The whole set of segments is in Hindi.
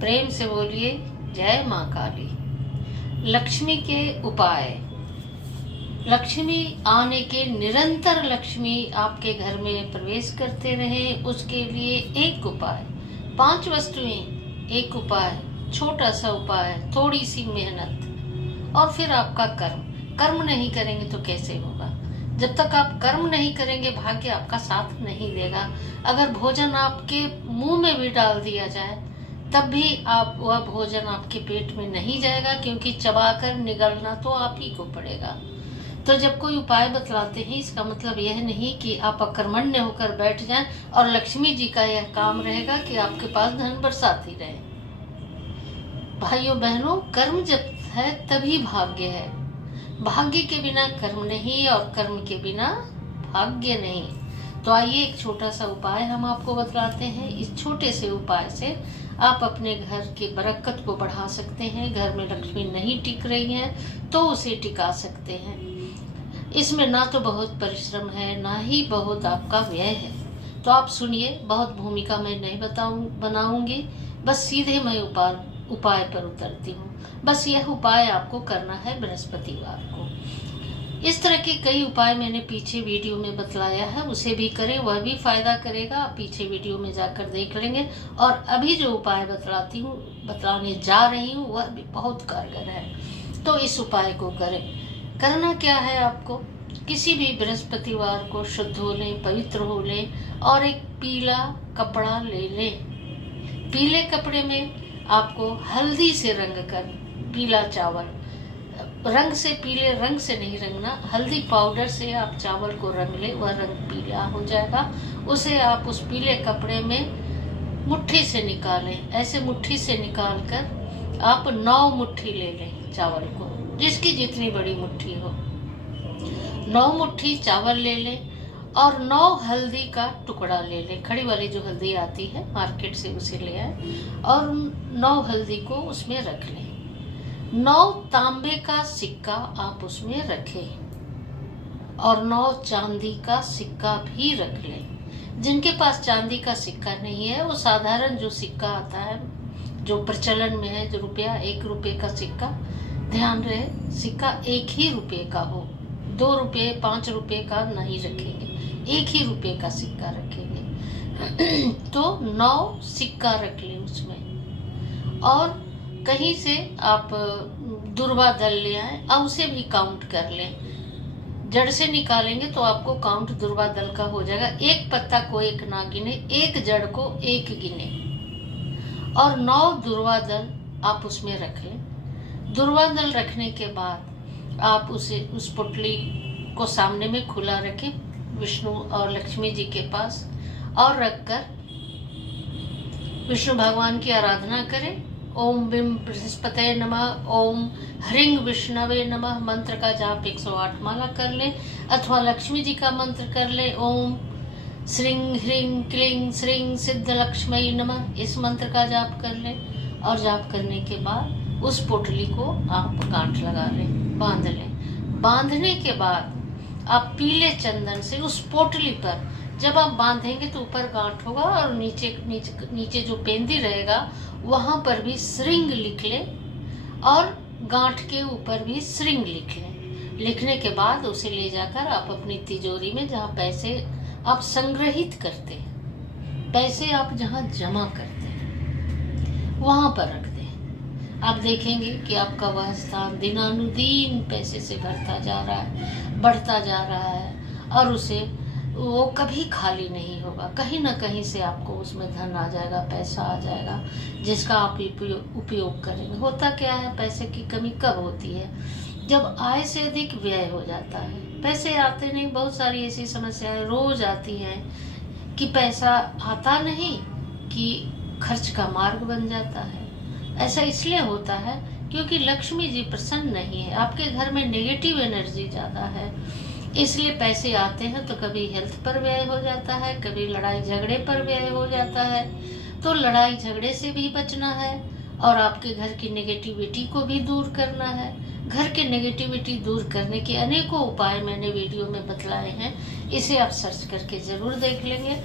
प्रेम से बोलिए जय माँ काली। लक्ष्मी के उपाय। लक्ष्मी आने के निरंतर लक्ष्मी आपके घर में प्रवेश करते रहे, उसके लिए एक उपाय, 5 वस्तुएं, एक उपाय, छोटा सा उपाय, थोड़ी सी मेहनत और फिर आपका कर्म। कर्म नहीं करेंगे तो कैसे होगा? जब तक आप कर्म नहीं करेंगे भाग्य आपका साथ नहीं देगा। अगर भोजन आपके मुंह में भी डाल दिया जाए तब भी आप वह भोजन आपके पेट में नहीं जाएगा, क्योंकि चबाकर निगलना तो आप ही को पड़ेगा। तो जब कोई उपाय बतलाते हैं इसका मतलब यह नहीं कि आप अकर्मण्य होकर बैठ जाएं और लक्ष्मी जी का यह काम रहेगा कि आपके पास धन बरसाती रहे। भाइयों बहनों, कर्म जब है तभी भाग्य है। भाग्य के बिना कर्म नहीं और कर्म के बिना भाग्य नहीं। तो आइए एक छोटा सा उपाय हम आपको बतलाते हैं। इस छोटे से उपाय से आप अपने घर की बरकत को बढ़ा सकते हैं। घर में लक्ष्मी नहीं टिक रही है तो उसे टिका सकते हैं। इसमें ना तो बहुत परिश्रम है, ना ही बहुत आपका व्यय है। तो आप सुनिए, बहुत भूमिका मैं नहीं बनाऊंगी, बस सीधे मैं उपाय पर उतरती हूँ। बस यह उपाय आपको करना है बृहस्पतिवार को। इस तरह के कई उपाय मैंने पीछे वीडियो में बतलाया है, उसे भी करें, वह भी फायदा करेगा। आप पीछे वीडियो में जाकर देख लेंगे। और अभी जो उपाय बतलाने जा रही हूँ वह भी बहुत कारगर है। तो इस उपाय को करें। करना क्या है आपको? किसी भी बृहस्पतिवार को शुद्ध हो लें, पवित्र हो लें और एक पीला कपड़ा ले लें। पीले कपड़े में आपको हल्दी से रंग कर, पीला चावल, रंग से, पीले रंग से नहीं रंगना, हल्दी पाउडर से आप चावल को रंग ले, वह रंग पीला हो जाएगा। उसे आप उस पीले कपड़े में मुट्ठी से निकालें। ऐसे मुट्ठी से निकाल कर आप 9 मुट्ठी ले लें चावल को, जिसकी जितनी बड़ी मुट्ठी हो। 9 मुट्ठी चावल ले लें और 9 हल्दी का टुकड़ा ले लें। खड़ी वाली जो हल्दी आती है मार्केट से, उसे ले आए और 9 हल्दी को उसमें रख लें। 9 तांबे का सिक्का आप उसमें रखें और 9 चांदी का सिक्का भी रख लें। जिनके पास चांदी का सिक्का नहीं है, वो साधारण जो सिक्का आता है जो प्रचलन में है, जो रुपया, 1 रुपये का सिक्का, ध्यान रहे सिक्का 1 ही रुपये का हो। 2 रुपये 5 रुपये का नहीं रखेंगे, 1 ही रुपये का सिक्का रखेंगे। तो 9 सिक्का रख लें उसमें। और कहीं से आप दुर्वा दल ले आए, अब उसे भी काउंट कर लें। जड़ से निकालेंगे तो आपको काउंट दुर्वा दल का हो जाएगा। 1 पत्ता को 1 ना गिने, 1 जड़ को 1 गिने और 9 दुर्वा दल आप उसमें रख लें। दुर्वा दल रखने के बाद आप उस पोटली को सामने में खुला रखें, विष्णु और लक्ष्मी जी के पास, और रखकर विष्णु भगवान की आराधना करें। ओम बिम बृहस्पते नमः, ओम ह्रीं विष्णवे नमः मंत्र का जाप 108 माला कर लें, अथवा लक्ष्मी जी का मंत्र कर लें, ओम श्रीं ह्रीं क्लीं श्रीं सिद्ध लक्ष्मी नमः, इस मंत्र का जाप कर लें। और जाप करने के बाद उस पोटली को आप गांठ लगा लें, बांध लें। बांधने के बाद आप पीले चंदन से उस पोटली पर, जब आप बांधेंगे तो ऊपर गांठ होगा और नीचे जो पेंदी रहेगा वहां पर भी श्रींग लिख लें और गांठ के ऊपर भी श्रींग लिख लें। लिखने के बाद उसे ले जाकर आप अपनी तिजोरी में, जहाँ पैसे आप संग्रहित करते हैं, पैसे आप जहाँ जमा करते हैं, वहां पर रख दें। आप देखेंगे कि आपका वह स्थान दिनानुदिन पैसे से भरता जा रहा है, बढ़ता जा रहा है और वो कभी खाली नहीं होगा। कहीं ना कहीं से आपको उसमें धन आ जाएगा, पैसा आ जाएगा, जिसका आप उपयोग करेंगे। होता क्या है, पैसे की कमी कब होती है? जब आय से अधिक व्यय हो जाता है। पैसे आते नहीं, बहुत सारी ऐसी समस्याएं रोज आती हैं कि पैसा आता नहीं, कि खर्च का मार्ग बन जाता है। ऐसा इसलिए होता है क्योंकि लक्ष्मी जी प्रसन्न नहीं है, आपके घर में नेगेटिव एनर्जी ज्यादा है। इसलिए पैसे आते हैं तो कभी हेल्थ पर व्यय हो जाता है, कभी लड़ाई झगड़े पर व्यय हो जाता है। तो लड़ाई झगड़े से भी बचना है और आपके घर की नेगेटिविटी को भी दूर करना है। घर के नेगेटिविटी दूर करने के अनेकों उपाय मैंने वीडियो में बतलाए हैं, इसे आप सर्च करके जरूर देख लेंगे।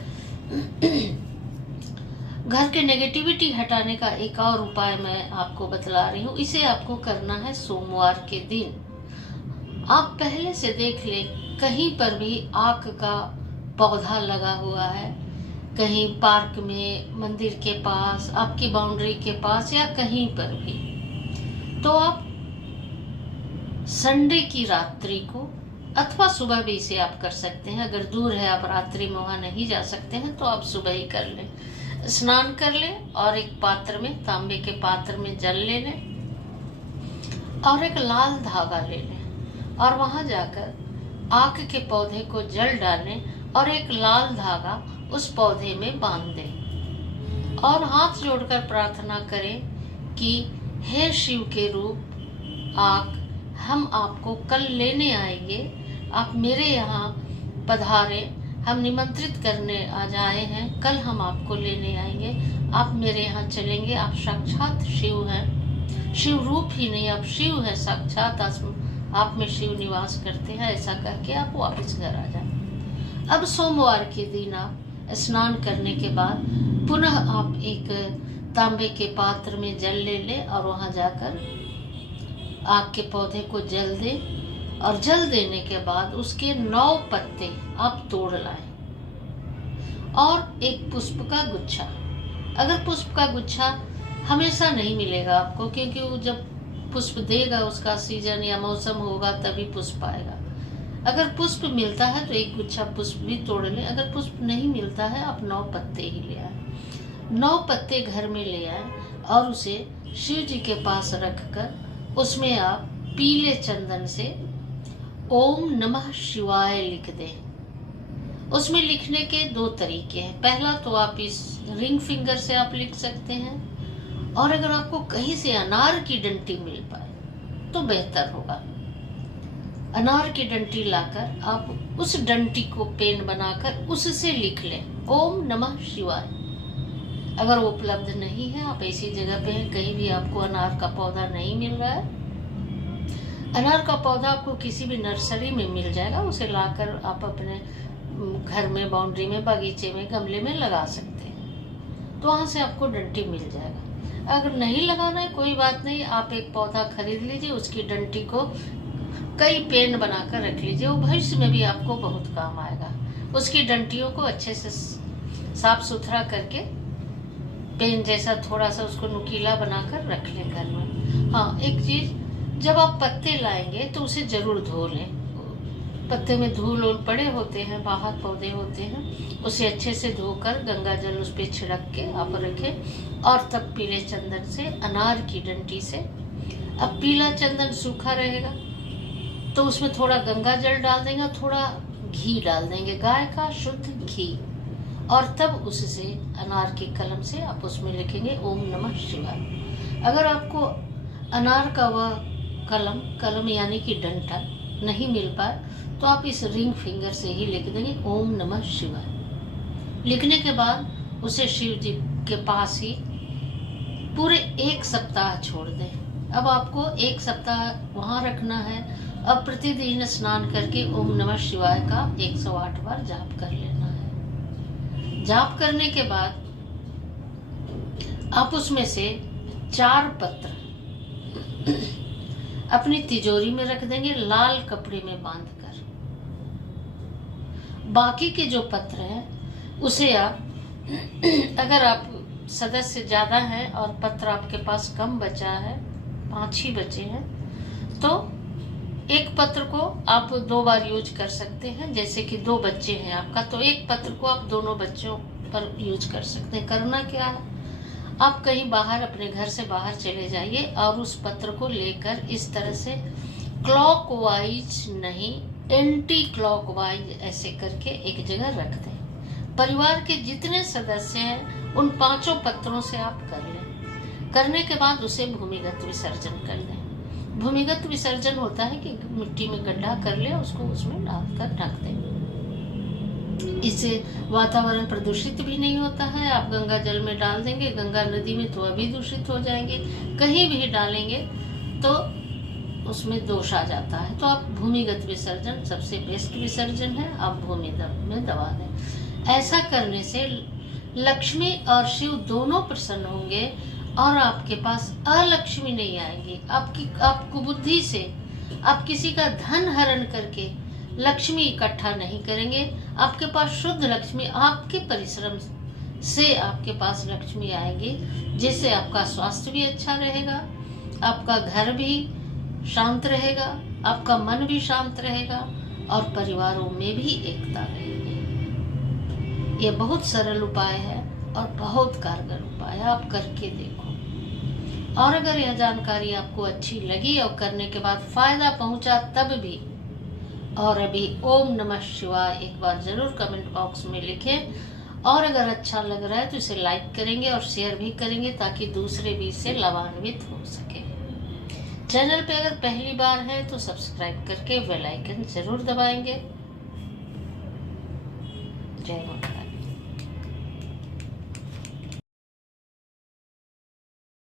घर के नेगेटिविटी हटाने का एक और उपाय मैं आपको बतला रही हूँ। इसे आपको करना है सोमवार के दिन। आप पहले से देख लें कहीं पर भी आक का पौधा लगा हुआ है, कहीं पार्क में, मंदिर के पास, आपकी बाउंड्री के पास या कहीं पर भी, तो आप संडे की रात्रि को अथवा सुबह भी इसे आप कर सकते हैं। अगर दूर है, आप रात्रि में वहां नहीं जा सकते हैं, तो आप सुबह ही कर लें। स्नान कर लें और एक पात्र में, तांबे के पात्र में जल ले लें और एक लाल धागा ले लें और वहां जाकर आक के पौधे को जल डालें और एक लाल धागा उस पौधे में बांध दें और हाथ जोड़कर प्रार्थना करें कि हे शिव के रूप आक, हम आपको कल लेने आएंगे, आप मेरे यहाँ पधारे, हम निमंत्रित करने आज आए हैं, कल हम आपको लेने आएंगे, आप मेरे यहाँ चलेंगे, आप साक्षात शिव हैं, शिव रूप ही नहीं, आप शिव हैं साक्षात, आप में शिव निवास करते हैं। ऐसा करके आप वापस घर आ जाए। अब सोमवार के दिन आप स्नान करने के बाद पुनः आप एक तांबे के पात्र में जल ले लें और वहाँ जाकर आक के पौधे को जल दें और जल देने के बाद उसके 9 पत्ते आप तोड़ लाएं और एक पुष्प का गुच्छा। अगर पुष्प का गुच्छा हमेशा नहीं मिलेगा आपको, क्योंकि वो जब पुष्प देगा उसका सीजन या मौसम होगा तभी पुष्प आएगा। अगर पुष्प मिलता है तो एक गुच्छा पुष्प भी तोड़ लें। अगर पुष्प नहीं मिलता है, आप 9 पत्ते ही ले आए। 9 पत्ते घर में ले आए और उसे शिव जी के पास रखकर उसमें आप पीले चंदन से ओम नमः शिवाय लिख दें। उसमें लिखने के 2 तरीके हैं। पहला तो आप इस रिंग फिंगर से आप लिख सकते हैं, और अगर आपको कहीं से अनार की डंटी मिल पाए तो बेहतर होगा। अनार की डंटी लाकर आप उस डंटी को पेन बनाकर उससे लिख लें ओम नमः शिवाय। अगर वो उपलब्ध नहीं है, आप ऐसी जगह पे हैं कहीं भी आपको अनार का पौधा नहीं मिल रहा है, अनार का पौधा आपको किसी भी नर्सरी में मिल जाएगा, उसे लाकर आप अपने घर में, बाउंड्री में, बगीचे में, गमले में लगा सकते हैं, तो वहाँ से आपको डंटी मिल जाएगा। अगर नहीं लगाना है कोई बात नहीं, आप एक पौधा खरीद लीजिए, उसकी डंटी को कई पेन बनाकर रख लीजिए, वो भविष्य में भी आपको बहुत काम आएगा। उसकी डंटियों को अच्छे से साफ सुथरा करके पेन जैसा थोड़ा सा उसको नुकीला बनाकर रख लें घर में। हाँ, एक चीज, जब आप पत्ते लाएंगे तो उसे जरूर धो लें। पत्ते में धूल उल पड़े होते हैं, बाहर पौधे होते हैं, उसे अच्छे से धोकर गंगा जल उस पर छिड़क के आप रखें और तब पीले चंदन से, अनार की डंटी से, अब पीला चंदन सूखा रहेगा तो उसमें थोड़ा गंगा जल डाल देंगे, थोड़ा घी डाल देंगे, गाय का शुद्ध घी, और तब उससे अनार की कलम से आप उसमें लिखेंगे ओम नमः शिवाय। अगर आपको अनार का वह कलम यानी कि डंटा नहीं मिल पाए तो आप इस रिंग फिंगर से ही लिख देंगे ओम नमः शिवाय। लिखने के बाद उसे शिव जी के पास ही पूरे 1 सप्ताह छोड़ दें। अब आपको 1 सप्ताह वहाँ रखना है। अब प्रतिदिन स्नान करके ओम नमः शिवाय का 108 बार जाप कर लेना है। जाप करने के बाद आप उसमें से 4 पत्र अपनी तिजोरी में रख देंगे, लाल कपड़े में बांधकर। बाकी के जो पत्र हैं उसे आप अगर आप सदस्य ज्यादा हैं और पत्र आपके पास कम बचा है, 5 ही बचे हैं, तो एक पत्र को आप 2 बार यूज कर सकते हैं। जैसे कि 2 बच्चे हैं आपका, तो एक पत्र को आप दोनों बच्चों पर यूज कर सकते हैं। करना क्या है, आप कहीं बाहर, अपने घर से बाहर चले जाइए और उस पत्र को लेकर इस तरह से क्लॉकवाइज नहीं, एंटी क्लॉकवाइज ऐसे करके एक जगह रख दें। परिवार के जितने सदस्य हैं उन 5 पत्रों से आप कर लें। करने के बाद उसे भूमिगत विसर्जन कर दें। भूमिगत विसर्जन होता है कि मिट्टी में गड्ढा कर ले, उसको उसमें डालकर ढक दें। इससे वातावरण प्रदूषित भी नहीं होता है। आप गंगा जल में डाल देंगे, गंगा नदी में तो अभी दूषित हो जाएंगे, कहीं भी डालेंगे तो उसमें दोष आ जाता है। तो आप भूमिगत विसर्जन सबसे बेस्ट विसर्जन है, आप भूमि में दबा दें। ऐसा करने से लक्ष्मी और शिव दोनों प्रसन्न होंगे और आपके पास अलक्ष्मी नहीं आएगी। आपको बुद्धि से आप किसी का धन हरण करके लक्ष्मी इकट्ठा नहीं करेंगे। आपके पास शुद्ध लक्ष्मी आपके परिश्रम से आपके पास लक्ष्मी आएगी, जिससे आपका स्वास्थ्य भी अच्छा रहेगा, आपका घर भी शांत रहेगा, आपका मन भी शांत रहेगा और परिवारों में भी एकता रहेगी। यह बहुत सरल उपाय है और बहुत कारगर उपाय है, आप करके देखो। और अगर यह जानकारी आपको अच्छी लगी और करने के बाद फायदा पहुंचा तब भी और अभी ओम नमः शिवाय एक बार जरूर कमेंट बॉक्स में लिखें। और अगर अच्छा लग रहा है तो इसे लाइक करेंगे और शेयर भी करेंगे ताकि दूसरे भी इससे लाभान्वित हो सके। चैनल पे अगर पहली बार है तो सब्सक्राइब करके बेल आइकन जरूर दबाएंगे। जय माता।